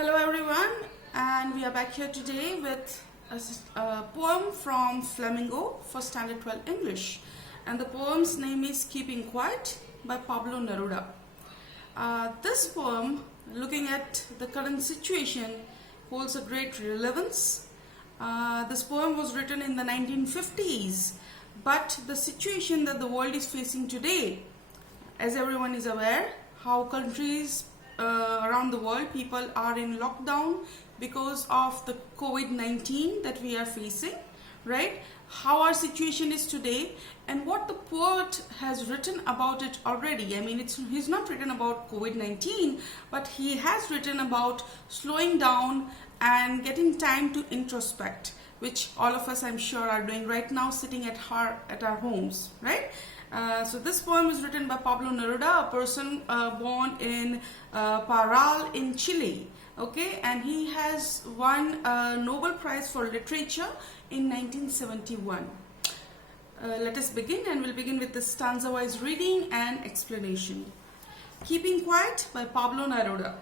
Hello everyone, and we are back here today with a poem from Flamingo for Standard 12 English, and the poem's name is Keeping Quiet by Pablo Neruda. This poem, looking at the current situation, holds a great relevance. This poem was written in the 1950s, but the situation that the world is facing today, as everyone is aware, how countries around the world, people are in lockdown because of the COVID-19 that we are facing, right? How our situation is today and what the poet has written about it already. I mean, he's not written about COVID-19, but he has written about slowing down and getting time to introspect, which all of us, I'm sure, are doing right now, sitting at our homes, right? So this poem is written by Pablo Neruda, a person born in Parral in Chile, okay, and he has won a Nobel Prize for Literature in 1971. Let us begin, and we'll begin with the stanza-wise reading and explanation. Keeping Quiet by Pablo Neruda.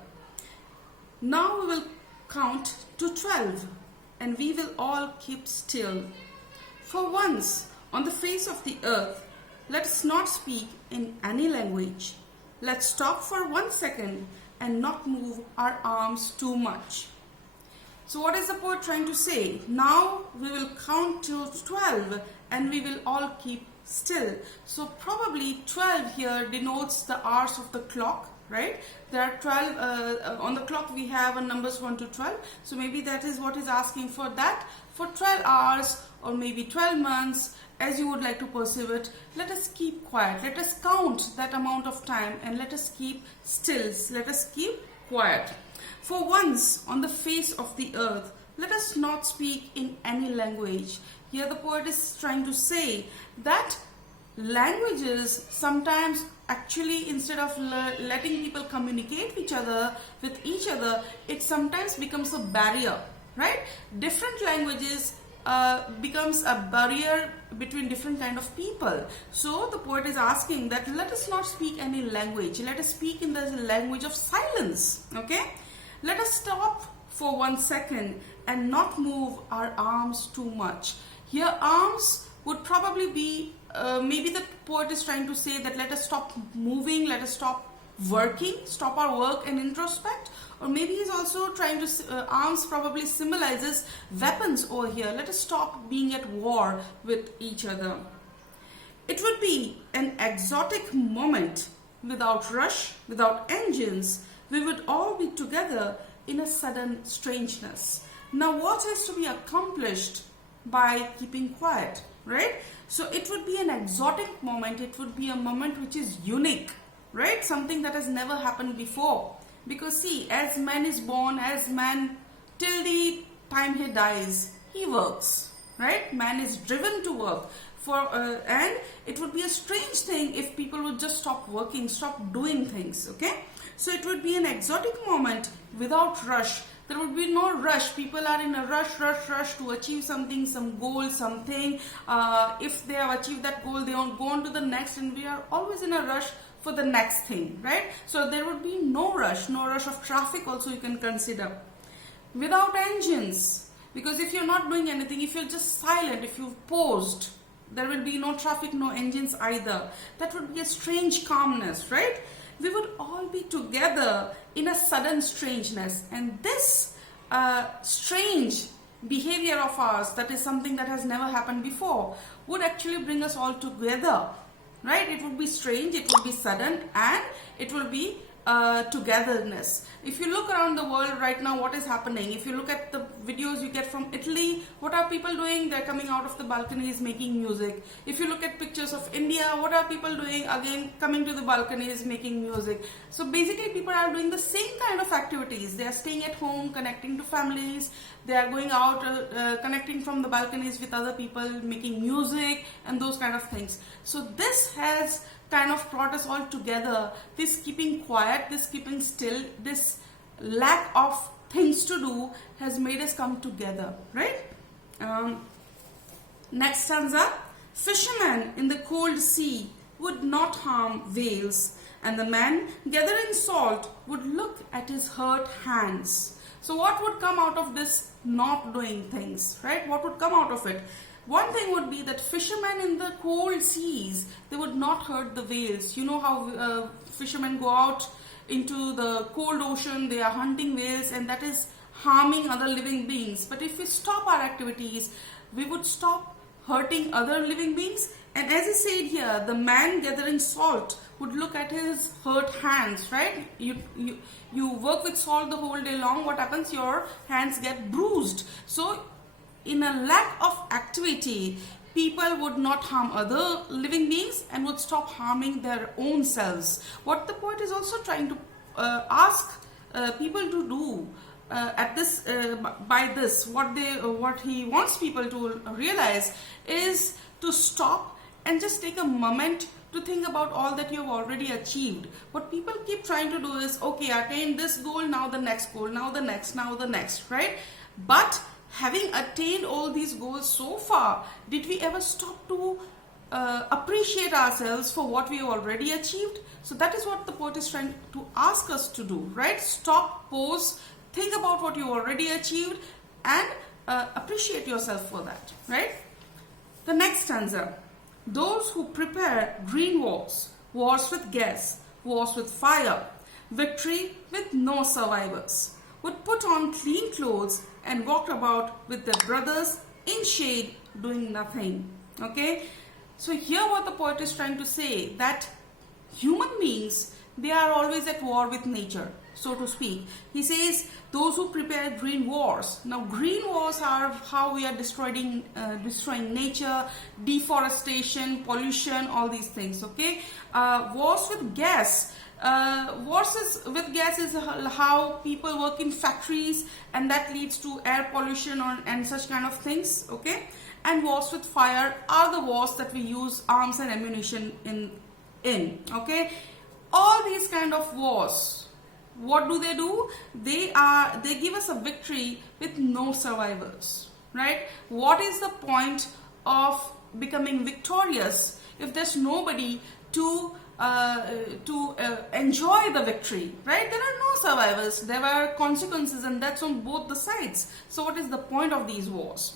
Now we will count to 12, and we will all keep still. For once on the face of the earth, let us not speak in any language. Let's stop for 1 second and not move our arms too much. So what is the poet trying to say? Now we will count to 12 and we will all keep still. So probably 12 here denotes the hours of the clock, right? There are 12 on the clock. We have a numbers 1 to 12. So maybe that is what is asking for that. For 12 hours or maybe 12 months, as you would like to perceive it, let us keep quiet. Let us count that amount of time and let us keep still. Let us keep quiet. For once on the face of the earth, let us not speak in any language. Here the poet is trying to say that languages sometimes actually, instead of letting people communicate with each other, it sometimes becomes a barrier, right? Different languages becomes a barrier between different kind of people. So the poet is asking that let us not speak any language. Let us speak in the language of silence. Okay? Let us stop for 1 second and not move our arms too much. Here arms would probably be, maybe the poet is trying to say that let us stop moving, let us stop working, stop our work and introspect. Or maybe he's also trying to, arms probably symbolizes weapons over here. Let us stop being at war with each other. It would be an exotic moment without rush, without engines. We would all be together in a sudden strangeness. Now what is to be accomplished by keeping quiet, right? So it would be an exotic moment. It would be a moment which is unique, right? Something that has never happened before. Because see, as man is born, as man till the time he dies, he works, right? Man is driven to work. And it would be a strange thing if people would just stop working, stop doing things, okay? So it would be an exotic moment without rush. There would be no rush. People are in a rush to achieve something, some goal, something. If they have achieved that goal, they won't go on to the next, and we are always in a rush for the next thing, right? So there would be no rush of traffic also you can consider. Without engines, because if you're not doing anything, if you're just silent, if you've paused, there will be no traffic, no engines either. That would be a strange calmness, right? We would all be together in a sudden strangeness, and this strange behavior of ours, that is something that has never happened before, would actually bring us all together, right? It would be strange, it would be sudden, and it will be togetherness. If you look around the world right now, what is happening? If you look at the videos you get from Italy, what are people doing? They're coming out of the balconies making music. If you look at pictures of India, what are people doing? Again, coming to the balconies making music. So basically people are doing the same kind of activities. They are staying at home, connecting to families. They are going out, connecting from the balconies with other people, making music and those kind of things. So this has kind of brought us all together. This keeping quiet, this keeping still, this lack of things to do has made us come together, right? Next stanza. Fishermen in the cold sea would not harm whales, and the man gathering salt would look at his hurt hands. So what would come out of this not doing things, right? What would come out of it? One thing would be that fishermen in the cold seas, they would not hurt the whales. You know how fishermen go out into the cold ocean, they are hunting whales, and that is harming other living beings. But if we stop our activities, we would stop hurting other living beings. And as I said here, the man gathering salt would look at his hurt hands, right? You work with salt the whole day long, what happens? Your hands get bruised. So in a lack of activity, people would not harm other living beings and would stop harming their own selves. What the poet is also trying to ask people to do by this, what he wants people to realize is to stop and just take a moment to think about all that you have already achieved. What people keep trying to do is, okay, I attained this goal, now the next goal, now the next, right? But having attained all these goals so far, did we ever stop to appreciate ourselves for what we have already achieved? So that is what the poet is trying to ask us to do, right? Stop, pause, think about what you already achieved, and appreciate yourself for that, right? The next stanza. Those who prepare green wars, wars with gas, wars with fire, victory with no survivors, would put on clean clothes and walk about with their brothers in shade doing nothing. Okay, so here what the poet is trying to say, that human beings, they are always at war with nature, so to speak. He says those who prepare green wars. Now green wars are how we are destroying nature, deforestation, pollution, all these things. Okay, wars with gas. With gas is how people work in factories, and that leads to air pollution and such kind of things. Okay, and wars with fire are the wars that we use arms and ammunition in. Okay, all these kind of wars, what do? They give us a victory with no survivors, right? What is the point of becoming victorious if there's nobody to enjoy the victory, right? There are no survivors, there are consequences, and that's on both the sides. So what is the point of these wars?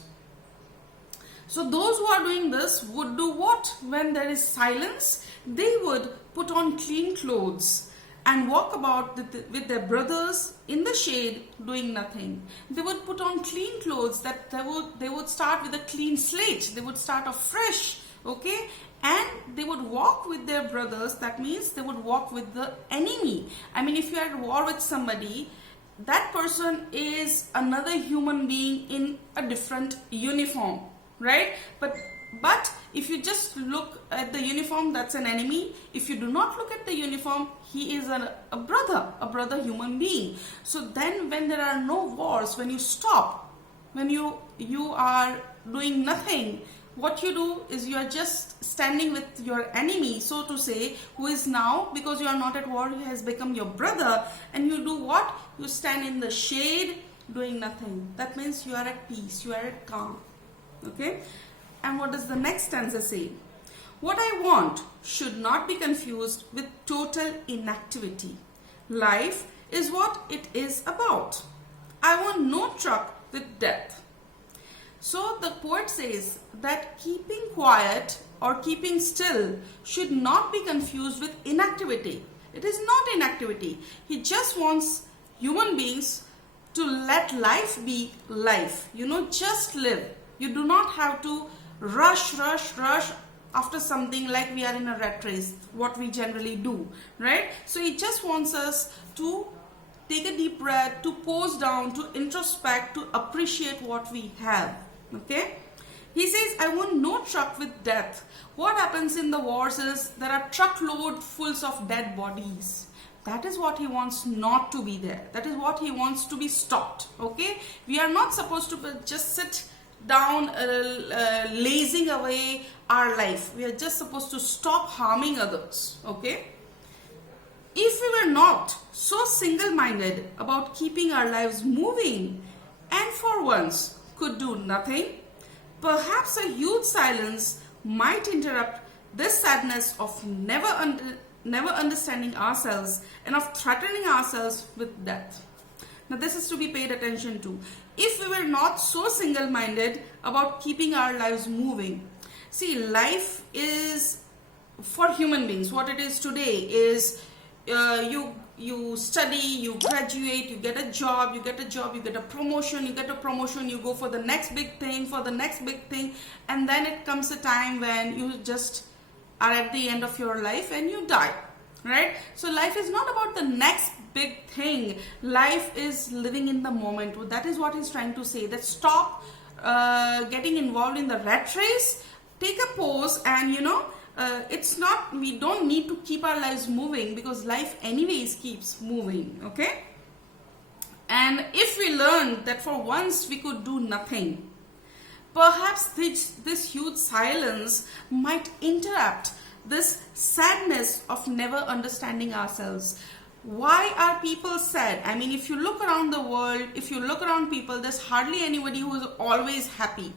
So those who are doing this would do what? When there is silence, they would put on clean clothes and walk about with their brothers in the shade doing nothing. They would put on clean clothes, that they would start with a clean slate, they would start afresh, okay? And they would walk with their brothers, that means they would walk with the enemy. I mean, if you are at war with somebody, that person is another human being in a different uniform, right? But if you just look at the uniform, that's an enemy. If you do not look at the uniform, he is a brother human being. So then when there are no wars, when you stop, when you are doing nothing, what you do is you are just standing with your enemy, so to say, who is now, because you are not at war, he has become your brother, and you do what? You stand in the shade doing nothing. That means you are at peace, you are at calm. Okay? And what does the next stanza say? What I want should not be confused with total inactivity. Life is what it is about. I want no truck with death. So the poet says that keeping quiet or keeping still should not be confused with inactivity. It is not inactivity. He just wants human beings to let life be life. Just live. You do not have to rush after something like we are in a rat race, what we generally do, right? So he just wants us to take a deep breath, to pause down, to introspect, to appreciate what we have. Okay? He says, I want no truck with death. What happens in the wars is there are truckloads of dead bodies. That is what he wants not to be there. That is what he wants to be stopped. Okay? We are not supposed to just sit down lazing away our life. We are just supposed to stop harming others. Okay? If we were not so single-minded about keeping our lives moving and for once could do nothing, perhaps a huge silence might interrupt this sadness of never understanding ourselves and of threatening ourselves with death. Now this is to be paid attention to. If we were not so single-minded about keeping our lives moving. See, life is, for human beings, what it is today is you study, you graduate, you get a job, you get a promotion, you go for the next big thing, and then it comes a time when you just are at the end of your life and you die, right? So life is not about the next big thing. Life is living in the moment. That is what he's trying to say, that stop getting involved in the rat race, take a pause, and we don't need to keep our lives moving, because life anyways keeps moving, okay? And if we learned that for once we could do nothing, perhaps this huge silence might interrupt this sadness of never understanding ourselves. Why are people sad? I mean, if you look around the world, if you look around people, there's hardly anybody who is always happy.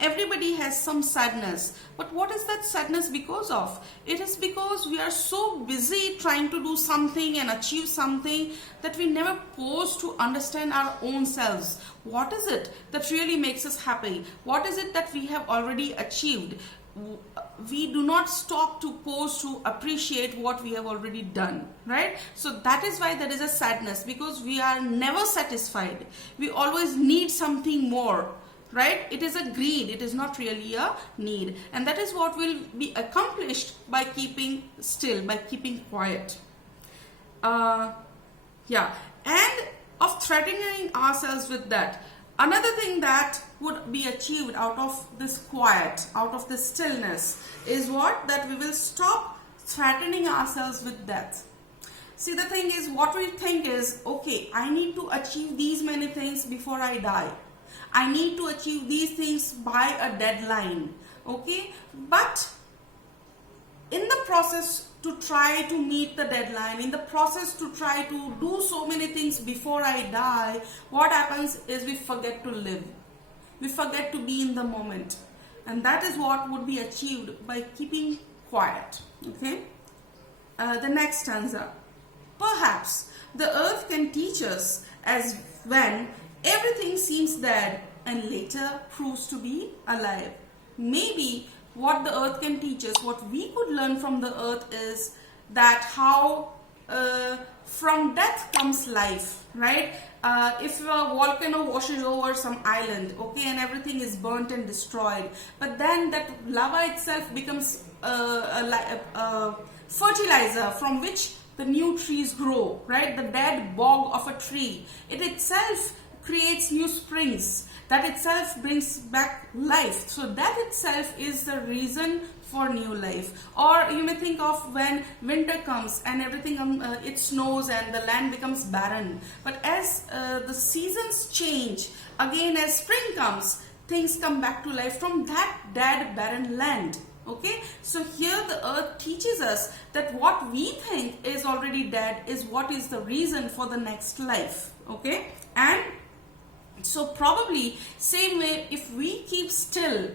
Everybody has some sadness. But what is that sadness because of? It is because we are so busy trying to do something and achieve something that we never pause to understand our own selves. What is it that really makes us happy? What is it that we have already achieved? We do not stop to pause to appreciate what we have already done, right? So that is why there is a sadness, because we are never satisfied. We always need something more, right? It is a greed, it is not really a need, and that is what will be accomplished by keeping still, by keeping quiet. And of threatening ourselves with that. Another thing that would be achieved out of this quiet, out of this stillness, is what? That we will stop threatening ourselves with death. See, the thing is, what we think is, okay, I need to achieve these many things before I die. I need to achieve these things by a deadline, okay? But in the process to try to meet the deadline, in the process to try to do so many things before I die, what happens is we forget to live. We forget to be in the moment. And that is what would be achieved by keeping quiet. Okay? The next stanza. Perhaps the earth can teach us as when everything seems dead and later proves to be alive. Maybe what the earth can teach us, what we could learn from the earth, is that how from death comes life, right? If a volcano washes over some island, okay, and everything is burnt and destroyed, but then that lava itself becomes a fertilizer from which the new trees grow, right? The dead bog of a tree, it itself creates new springs. That itself brings back life. So that itself is the reason for new life. Or you may think of when winter comes and everything, it snows and the land becomes barren. But as the seasons change, again as spring comes, things come back to life from that dead barren land. Okay, so here the earth teaches us that what we think is already dead is what is the reason for the next life. Okay, and so probably same way, if we keep still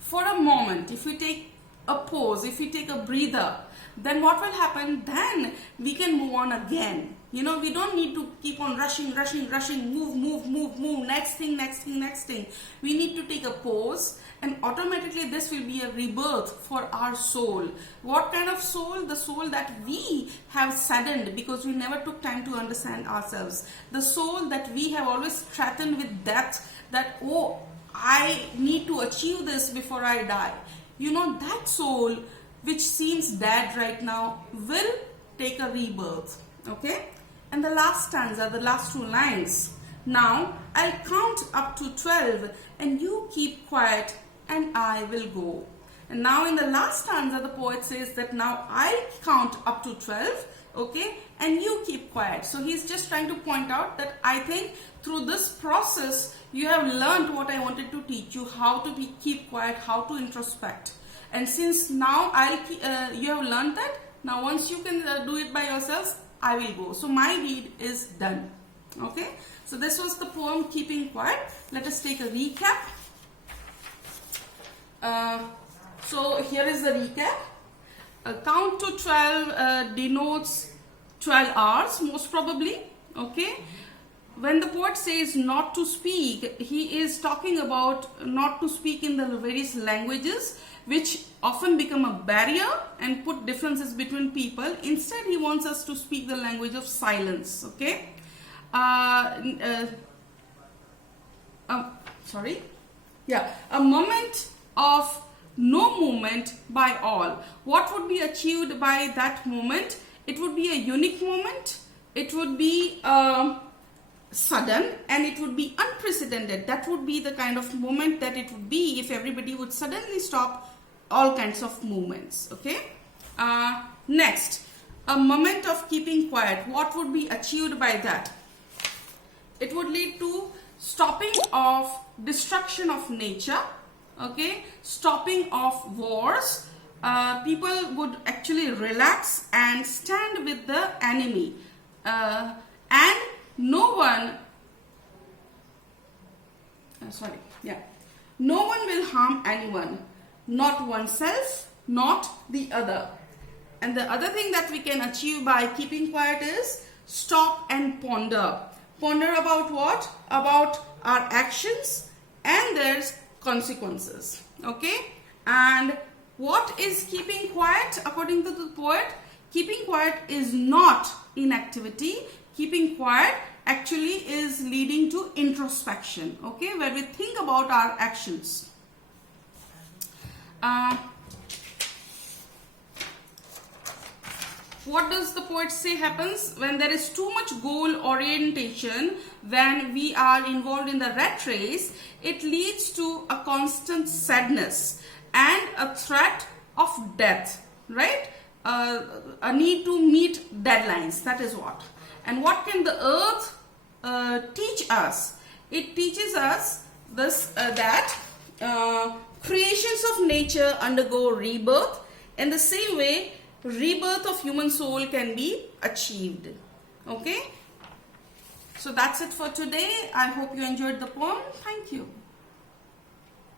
for a moment, if we take a pause, if we take a breather, then what will happen? Then we can move on again. We don't need to keep on rushing, move, next thing. We need to take a pause, and automatically this will be a rebirth for our soul. What kind of soul? The soul that we have saddened because we never took time to understand ourselves. The soul that we have always threatened with death, that, oh, I need to achieve this before I die. That soul which seems dead right now will take a rebirth. Okay? And the last stanza, the last two lines. Now, I'll count up to 12 and you keep quiet and I will go. And now in the last stanza, the poet says that now I'll count up to 12, okay, and you keep quiet. So he's just trying to point out that I think through this process, you have learned what I wanted to teach you, how to keep quiet, how to introspect. And since now you have learned that, now once you can do it by yourselves, I will go. So my deed is done. Okay. So this was the poem Keeping Quiet. Let us take a recap. So here is the recap. Count to 12 denotes 12 hours most probably. Okay. when the poet says not to speak, he is talking about not to speak in the various languages which often become a barrier and put differences between people. Instead, he wants us to speak the language of silence. Okay. A moment of no movement by all. What would be achieved by that moment? It would be a unique moment. It would be sudden, and it would be unprecedented. That would be the kind of moment that it would be if everybody would suddenly stop all kinds of movements. Okay. Next, a moment of keeping quiet. What would be achieved by that? It would lead to stopping of destruction of nature. Okay, stopping of wars. People would actually relax and stand with the enemy, and no one will harm anyone, not oneself, not the other. And the other thing that we can achieve by keeping quiet is stop and ponder. Ponder about what? About our actions and their consequences. Okay. And what is keeping quiet according to the poet? Keeping quiet is not inactivity. Keeping quiet actually is leading to introspection. Okay, where we think about our actions. What does the poet say happens when there is too much goal orientation, when we are involved in the rat race? It leads to a constant sadness and a threat of death, right? A need to meet deadlines, that is what. And what can the earth teach us? It teaches us this that creations of nature undergo rebirth. In the same way, rebirth of human soul can be achieved. Okay, so that's it for today. I hope you enjoyed the poem. Thank you.